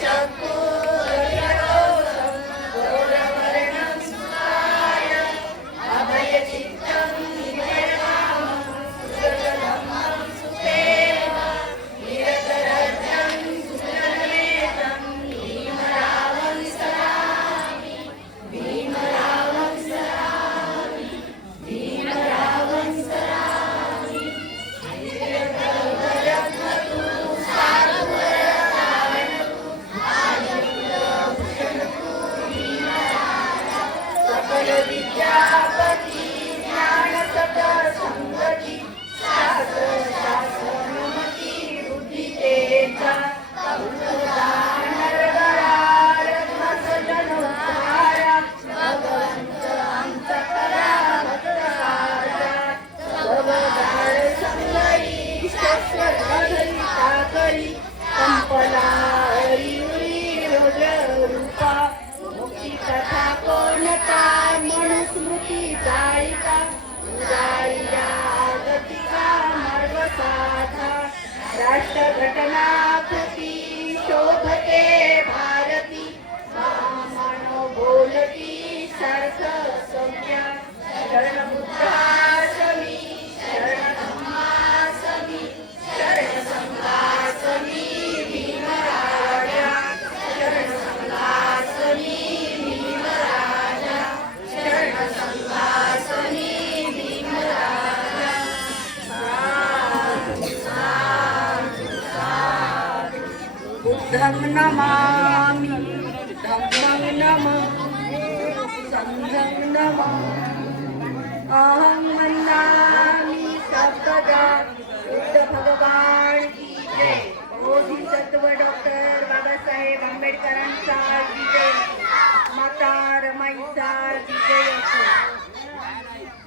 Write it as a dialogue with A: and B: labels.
A: Chandpur Bye. स्मृती काळिका उदारिया गतिका मार्ग साधा राष्ट्रघटना